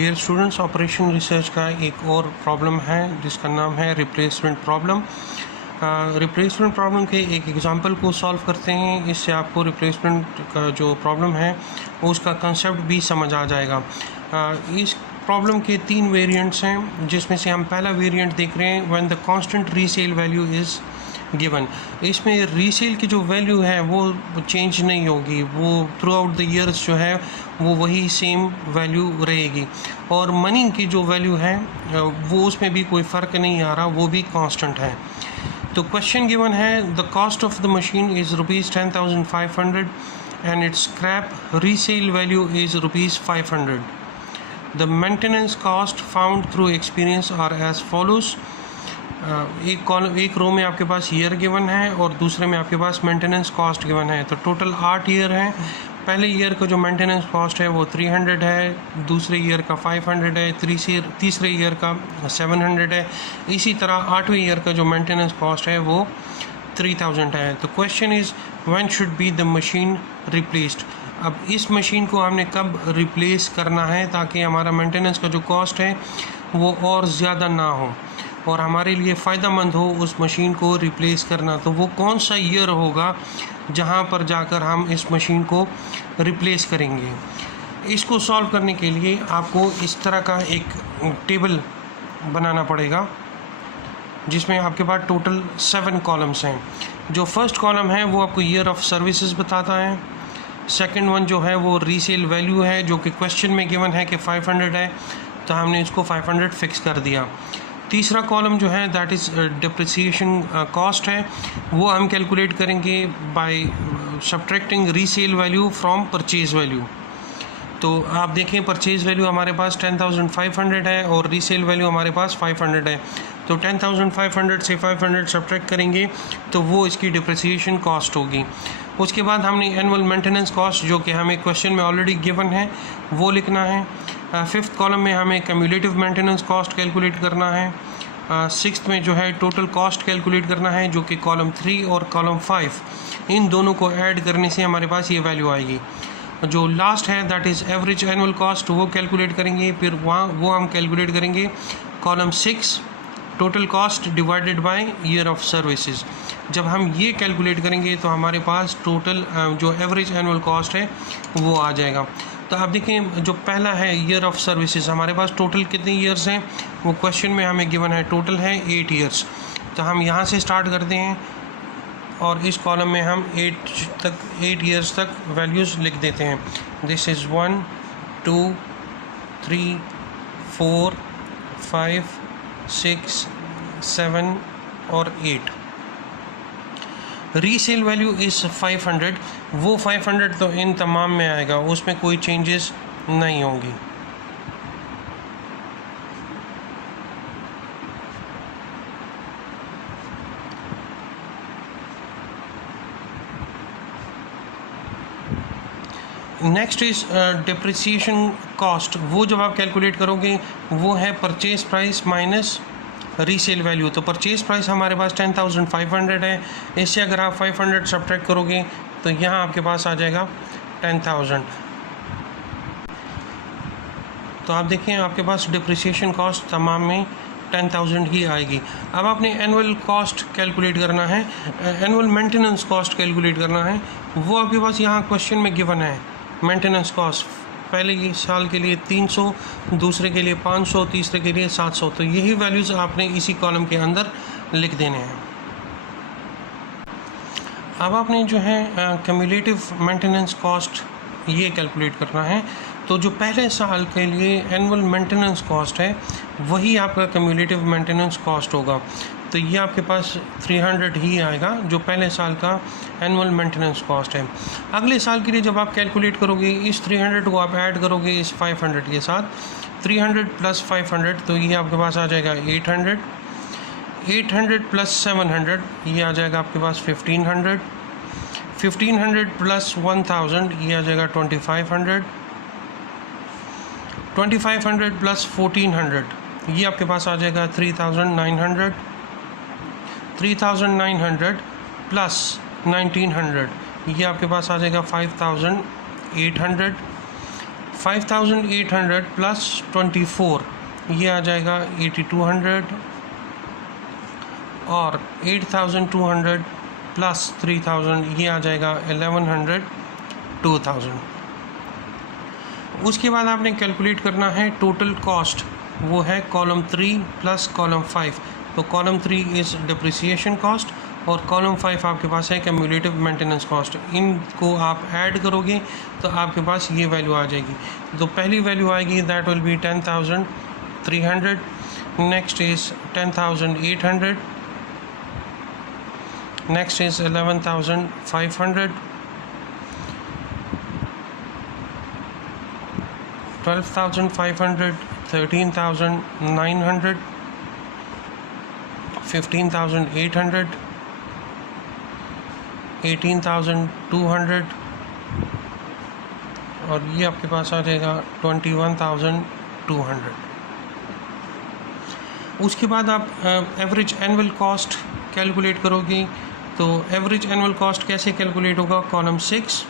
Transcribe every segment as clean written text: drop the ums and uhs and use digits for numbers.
Dear students, operation research का एक और प्रॉब्लम है जिसका नाम है रिप्लेसमेंट प्रॉब्लम। रिप्लेसमेंट प्रॉब्लम के एक एग्जांपल को सॉल्व करते हैं। इससे आपको रिप्लेसमेंट का जो प्रॉब्लम है उसका कंसेप्ट भी समझ आ जाएगा। इस प्रॉब्लम के 3 वेरिएंट्स हैं, जिसमें से हम पहला वेरिएंट देख रहे हैं when the constant resale value is given. इसमें रीसेल की जो वैल्यू है वो चेंज नहीं होगी, वो थ्रू आउट द ईयर्स जो है वो वही सेम वैल्यू रहेगी, और मनी की जो वैल्यू है वो उसमें भी कोई फ़र्क नहीं आ रहा, वो भी कांस्टेंट है। तो क्वेश्चन गिवन है the cost of the machine is ₹10,500 and its scrap resale value is ₹500। The maintenance cost found through experience are as follows. एक रो में आपके पास ईयर गिवन है और दूसरे में आपके पास मेंटेनेंस कॉस्ट गिवन है। तो टोटल 8 ईयर है। पहले ईयर का जो मेंटेनेंस कॉस्ट है वो 300 है, दूसरे ईयर का 500 है, तीसरे ईयर का 700 है। इसी तरह 8वें ईयर का जो मेंटेनेंस कॉस्ट है वो 3000 है। तो question is when should be the machine replaced. अब इस मशीन को हमने कब रिप्लेस करना है ताकि हमारा मेंटेनेंस का जो कॉस्ट है वो और ज़्यादा ना हो और हमारे लिए फ़ायदेमंद हो उस मशीन को रिप्लेस करना। तो वो कौन सा ईयर होगा जहां पर जाकर हम इस मशीन को रिप्लेस करेंगे। इसको सॉल्व करने के लिए आपको इस तरह का एक टेबल बनाना पड़ेगा जिसमें आपके पास टोटल 7 कॉलम्स हैं। जो फर्स्ट कॉलम है वो आपको ईयर ऑफ सर्विसेज बताता है। सेकंड वन जो है वो रीसेल वैल्यू है, जो कि क्वेश्चन में गिवन है कि 500 है, तो हमने इसको 500 फिक्स कर दिया। तीसरा कॉलम जो है दैट इज़ डिप्रिसिएशन कॉस्ट है, वो हम कैलकुलेट करेंगे by subtracting resale value from purchase value. तो आप देखें परचेज़ वैल्यू हमारे पास 10,500 है और रीसेल वैल्यू हमारे पास 500 है। तो 10,500 से 500 सब्ट्रैक्ट करेंगे तो वो इसकी डिप्रिसिएशन कॉस्ट होगी। उसके बाद हमने एनुअल मेंटेनेंस कॉस्ट, जो कि हमें क्वेश्चन में ऑलरेडी गिवन है, वो लिखना है। 5th कॉलम में हमें क्यूमुलेटिव मेंटेनेंस कॉस्ट कैलकुलेट करना है। 6th में जो है टोटल कॉस्ट कैलकुलेट करना है, जो कि कॉलम 3 और कॉलम 5 इन दोनों को ऐड करने से हमारे पास ये वैल्यू आएगी। जो लास्ट है that is average annual cost, वो कैलकुलेट करेंगे। फिर वो हम कैलकुलेट करेंगे column 6 total cost divided by year of services. जब हम ये कैलकुलेट करेंगे तो हमारे पास टोटल जो एवरेज एनुअल कॉस्ट है वो आ जाएगा। तो आप देखें जो पहला है ईयर ऑफ सर्विसेज, हमारे पास टोटल कितने ईयर्स हैं वो क्वेश्चन में हमें गिवन है, टोटल है 8 ईयर्स। तो हम यहाँ से स्टार्ट करते हैं और इस कॉलम में हम 8 ईयर्स तक वैल्यूज़ लिख देते हैं। दिस इज़ 1 2 3 4 5 6 7 और 8। रीसेल वैल्यू इज़ 500, वो 500 तो इन तमाम में आएगा, उसमें कोई चेंजेस नहीं होंगी। Next is depreciation cost. वो जब आप कैलकुलेट करोगे वो है purchase price minus resale value. तो परचेज प्राइस हमारे पास 10,500 है, इससे अगर आप 500 सब्ट्रैक्ट करोगे तो यहाँ आपके पास आ जाएगा 10,000। तो आप देखें आपके पास डिप्रिसिएशन कॉस्ट तमाम में 10,000 ही आएगी। अब आपने एनुअल कॉस्ट कैलकुलेट करना है, एनुअल मेंटेनेंस कॉस्ट कैलकुलेट करना है। वो आपके पास यहाँ क्वेश्चन में गिवन है। मेंटेनेंस कॉस्ट पहले साल के लिए 300, दूसरे के लिए 500, तीसरे के लिए 700। तो यही वैल्यूज़ आपने इसी कॉलम के अंदर लिख देने हैं। अब आपने जो है क्यूमुलेटिव मेंटेनेंस कॉस्ट ये कैलकुलेट करना है। तो जो पहले साल के लिए एनुअल मेंटेनेंस कॉस्ट है वही आपका क्यूमुलेटिव मेंटेनेंस कॉस्ट होगा। तो ये आपके पास 300 ही आएगा, जो पहले साल का एनुअल मेंटेनेंस कॉस्ट है। अगले साल के लिए जब आप कैलकुलेट करोगे इस 300 को आप ऐड करोगे इस 500 के साथ, 300 प्लस 500 तो ये आपके पास आ जाएगा 800, 800 प्लस 700 ये आ जाएगा आपके पास 1500, 1500 प्लस 1000 ये आ जाएगा 2500, 2500 प्लस 1400 ये आपके पास आ जाएगा 3900, 3900 प्लस 1900 ये आपके पास आ जाएगा 5800, 5800 प्लस 24 ये आ जाएगा 8200, और 8200 प्लस 3000 ये आ जाएगा 1100, 2000। उसके बाद आपने कैलकुलेट करना है टोटल कॉस्ट, वो है कॉलम 3 प्लस कॉलम 5। तो कॉलम 3 इज़ डिप्रिसिएशन कॉस्ट और कॉलम 5 आपके पास है क्यूमुलेटिव मेंटेनेंस कॉस्ट। इनको आप ऐड करोगे तो आपके पास ये वैल्यू आ जाएगी। तो पहली वैल्यू आएगी that will be 10,300, next is 10,800, next is 11,500, 12,500, 13,900, 15,800, 18,200, और ये आपके पास आ जाएगा 21,200। उसके बाद आप एवरेज एनुअल कॉस्ट कैलकुलेट करोगे। तो एवरेज एनुअल कॉस्ट कैसे कैलकुलेट होगा? Column 6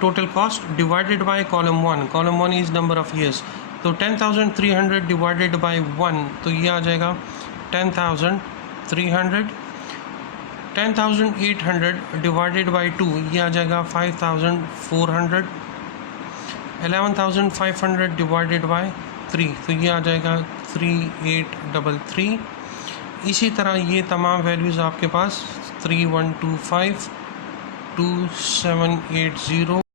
total cost divided by column 1। Column 1 is number of years. तो 10,300 डिवाइडेड बाय 1, तो ये आ जाएगा 10,300। 10,800 डिवाइडेड बाय 2, ये आ जाएगा 5,400। 11,500 डिवाइडेड बाय 3, तो ये आ जाएगा 3,833। इसी तरह ये तमाम वैल्यूज़ आपके पास 3,125, 2,780